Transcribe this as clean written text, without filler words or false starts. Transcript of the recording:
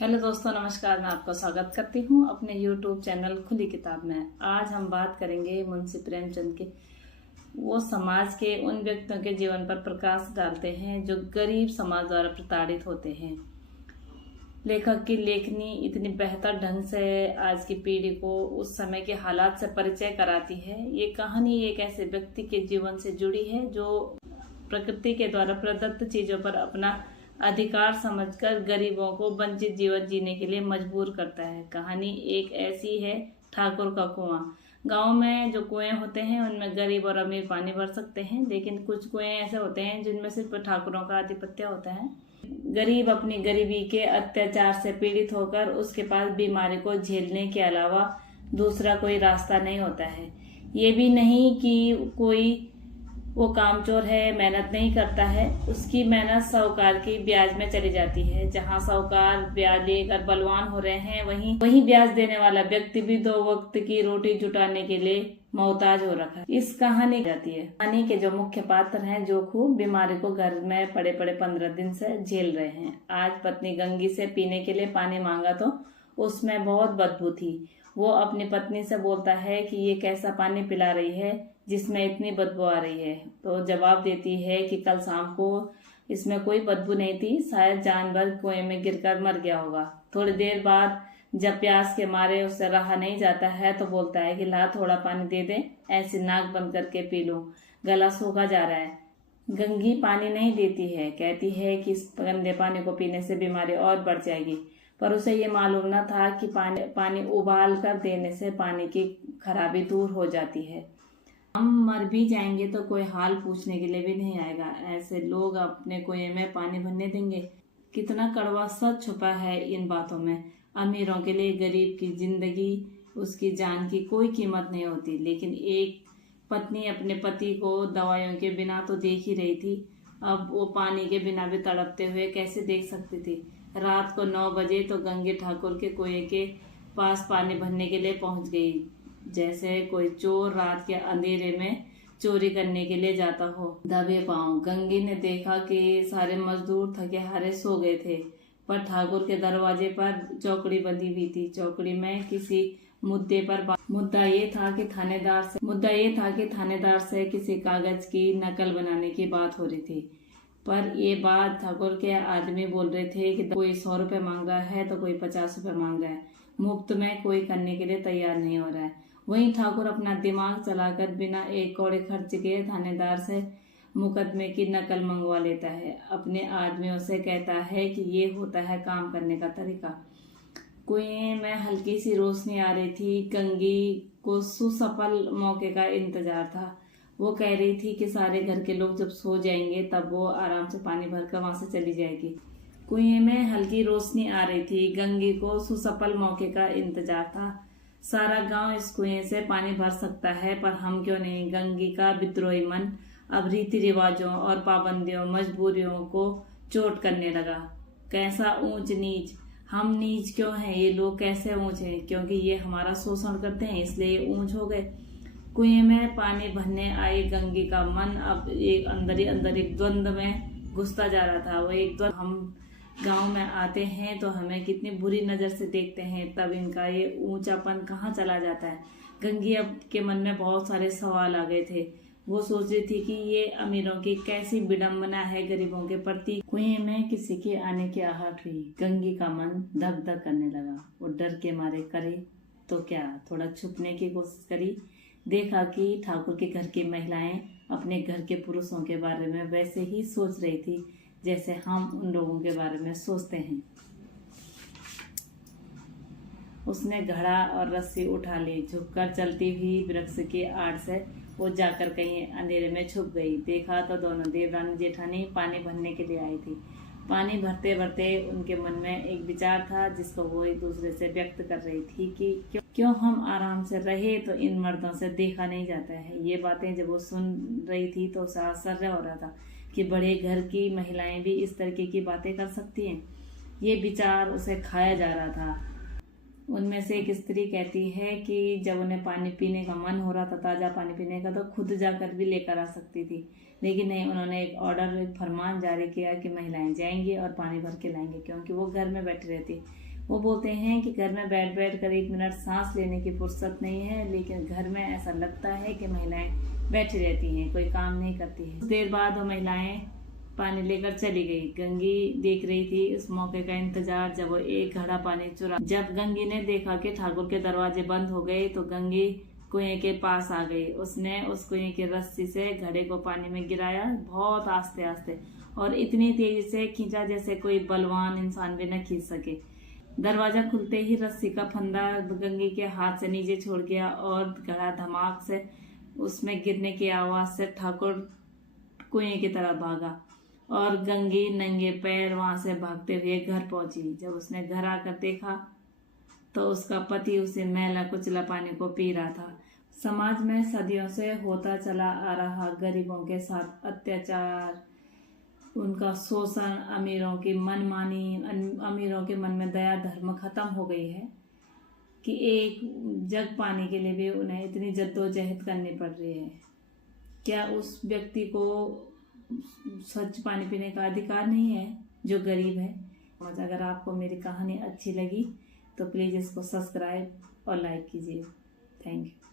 Hello दोस्तों, नमस्कार। मैं आपका स्वागत करती हूँ अपने YouTube चैनल खुली किताब में। आज हम बात करेंगे मुंशी प्रेमचंद के। वो समाज के उन व्यक्तियों के जीवन पर प्रकाश डालते हैं जो गरीब समाज द्वारा प्रताड़ित होते हैं। लेखक की लेखनी इतनी बेहतर ढंग से आज की पीढ़ी को उस समय के हालात से परिचय कराती है। ये कहानी एक ऐसे व्यक्ति के जीवन से जुड़ी है जो प्रकृति के द्वारा प्रदत्त चीजों पर अपना अधिकार समझकर गरीबों को वंचित जीवन जीने के लिए मजबूर करता है। कहानी एक ऐसी है, ठाकुर का कुआं। गांव में जो कुएं होते हैं उनमें गरीब और अमीर पानी भर सकते हैं, लेकिन कुछ कुएं ऐसे होते हैं जिनमें सिर्फ ठाकुरों का आधिपत्य होता है। गरीब अपनी गरीबी के अत्याचार से पीड़ित होकर उसके पास बीमारी को झेलने के अलावा दूसरा कोई रास्ता नहीं होता है। ये भी नहीं कि कोई वो कामचोर है, मेहनत नहीं करता है। उसकी मेहनत साहूकार की ब्याज में चली जाती है। जहाँ साहूकार ब्याज लेकर बलवान हो रहे हैं, वहीं ब्याज देने वाला व्यक्ति भी 2 वक्त की रोटी जुटाने के लिए मोहताज हो रखा है। इस कहानी जाती है। कहानी के जो मुख्य पात्र हैं, जो खूब बीमारी को घर में पड़े 15 दिन से झेल रहे हैं। आज पत्नी गंगी से पीने के लिए पानी मांगा तो उसमें बहुत बदबू थी। वो अपनी पत्नी से बोलता है कि ये कैसा पानी पिला रही है जिसमें इतनी बदबू आ रही है। तो जवाब देती है कि कल शाम को इसमें कोई बदबू नहीं थी, शायद जानवर कुएं में गिरकर मर गया होगा। थोड़ी देर बाद जब प्यास के मारे उससे रहा नहीं जाता है तो बोलता है कि ला थोड़ा पानी दे दे, ऐसे नाक बंद करके पी लो, गला सूखा जा रहा है। गंगी पानी नहीं देती है, कहती है कि इस गंदे पानी को पीने से बीमारी और बढ़ जाएगी। पर उसे ये मालूम न था कि पानी उबाल कर देने से पानी की खराबी दूर हो जाती है। हम मर भी जाएंगे तो कोई हाल पूछने के लिए भी नहीं आएगा। ऐसे लोग अपने कुएं में पानी भरने देंगे? कितना कड़वा सच छुपा है इन बातों में। अमीरों के लिए गरीब की जिंदगी, उसकी जान की कोई कीमत नहीं होती। लेकिन एक पत्नी अपने पति को दवाइयों के बिना तो देख ही रही थी, अब वो पानी के बिना भी तड़पते हुए कैसे देख सकती थी। रात को 9 बजे तो गंगे ठाकुर के कुएं के पास पानी भरने के लिए पहुंच गई, जैसे कोई चोर रात के अंधेरे में चोरी करने के लिए जाता हो। दबे पांव गंगी ने देखा कि सारे मजदूर थके हारे सो गए थे, पर ठाकुर के दरवाजे पर चौकड़ी बंधी हुई थी। चौकड़ी में किसी मुद्दा ये था कि थानेदार से किसी कागज की नकल बनाने की बात हो रही थी। पर ये बात ठाकुर के आदमी बोल रहे थे कि कोई 100 रुपए मांग रहा है तो कोई 50 रुपए मांग रहा है। मुफ्त में कोई करने के लिए तैयार नहीं हो रहा है। वहीं ठाकुर अपना दिमाग चलाकर बिना एक कौड़े खर्च के थानेदार से मुकदमे की नकल मंगवा लेता है। अपने आदमियों से कहता है कि ये होता है काम करने का तरीका। कुएं में हल्की सी रोशनी आ रही थी। गंगी को सुसफल मौके का इंतजार था। वो कह रही थी कि सारे घर के लोग जब सो जाएंगे तब वो आराम से पानी भरकर वहां से चली जाएगी। कुएं में हल्की रोशनी आ रही थी। गंगी को सुसफल मौके का इंतजार था। सारा गांव इस कुएं से पानी भर सकता है, पर हम क्यों नहीं। गंगी का विद्रोही मन अब रीति रिवाजों और पाबंदियों, मजबूरियों को चोट करने लगा। कैसा ऊंच नीच, हम नीच क्यों हैं, ये लोग कैसे ऊंच हैं? क्योंकि ये हमारा शोषण करते हैं, इसलिए ये ऊंच हो गए। कुएं में पानी भरने आई गंगी का मन अब एक अंदर एक द्वंद्व में घुसता जा रहा था। वो एक द्वंद्व, हम गांव में आते हैं तो हमें कितनी बुरी नजर से देखते हैं, तब इनका ये ऊंचापन कहाँ चला जाता है। गंगी अब के मन में बहुत सारे सवाल आ गए थे। वो सोच रही थी कि ये अमीरों की कैसी विडंबना है गरीबों के प्रति। कुएं में किसी के आने की आहट हुई। गंगी का मन धक धक करने लगा। वो डर के मारे करे तो क्या, थोड़ा छुपने की कोशिश करी। देखा कि ठाकुर के घर की महिलाएं अपने घर के पुरुषों के बारे में वैसे ही सोच रही थी जैसे हम उन लोगों के बारे में सोचते हैं। उसने घड़ा और रस्सी उठा ली। झुककर चलती हुई वृक्ष की आड़ से वो जाकर कहीं अंधेरे में छुप गई। देखा तो दोनों देवरानी जेठानी पानी भरने के लिए आई थी। पानी भरते भरते उनके मन में एक विचार था जिसको वो एक दूसरे से व्यक्त कर रही थी कि क्यों हम आराम से रहे तो इन मर्दों से देखा नहीं जाता है। ये बातें जब वो सुन रही थी तो उसे आश्चर्य हो रहा था कि बड़े घर की महिलाएं भी इस तरीके की बातें कर सकती हैं। ये विचार उसे खाया जा रहा था। उनमें से एक स्त्री कहती है कि जब उन्हें पानी पीने का मन हो रहा था, ताज़ा पानी पीने का, तो खुद जाकर भी लेकर आ सकती थी। लेकिन नहीं, उन्होंने एक फरमान जारी किया कि महिलाएं जाएंगी और पानी भर के लाएंगी, क्योंकि वो घर में बैठी रहती। वो बोलते हैं कि घर में बैठ कर 1 मिनट सांस लेने की फुर्सत नहीं है, लेकिन घर में ऐसा लगता है कि महिलाएं बैठी रहती हैं, कोई काम नहीं करती है। कुछ देर बाद वो महिलाएं पानी लेकर चली गई। गंगी देख रही थी इस मौके का इंतजार, जब वो एक घड़ा पानी चुरा। जब गंगी ने देखा कि ठाकुर के दरवाजे बंद हो गए तो गंगी कुएं के पास आ गई। उसने उस कुएं की रस्सी से घड़े को पानी में गिराया, बहुत आस्ते आस्ते और इतनी तेजी से खींचा जैसे कोई बलवान इंसान भी न खींच सके। दरवाजा खुलते ही रस्सी का फंदा गंगी के हाथ से नीचे छोड़ गया और घड़ा धमाक से उसमें गिरने की आवाज से ठाकुर कुएं की तरफ भागा और गंगी नंगे पैर वहां से भागते हुए घर पहुंची। जब उसने घर आकर देखा तो उसका पति उसे मैला कुचला पानी को पी रहा था। समाज में सदियों से होता चला आ रहा गरीबों के साथ अत्याचार, उनका शोषण, अमीरों की मनमानी, अमीरों के मन में दया धर्म खत्म हो गई है कि एक जग पाने के लिए भी उन्हें इतनी जद्दोजहद करनी पड़ रही है। क्या उस व्यक्ति को स्वच्छ पानी पीने का अधिकार नहीं है जो गरीब है? अगर आपको मेरी कहानी अच्छी लगी तो प्लीज़ इसको सब्सक्राइब और लाइक कीजिए। Thank you.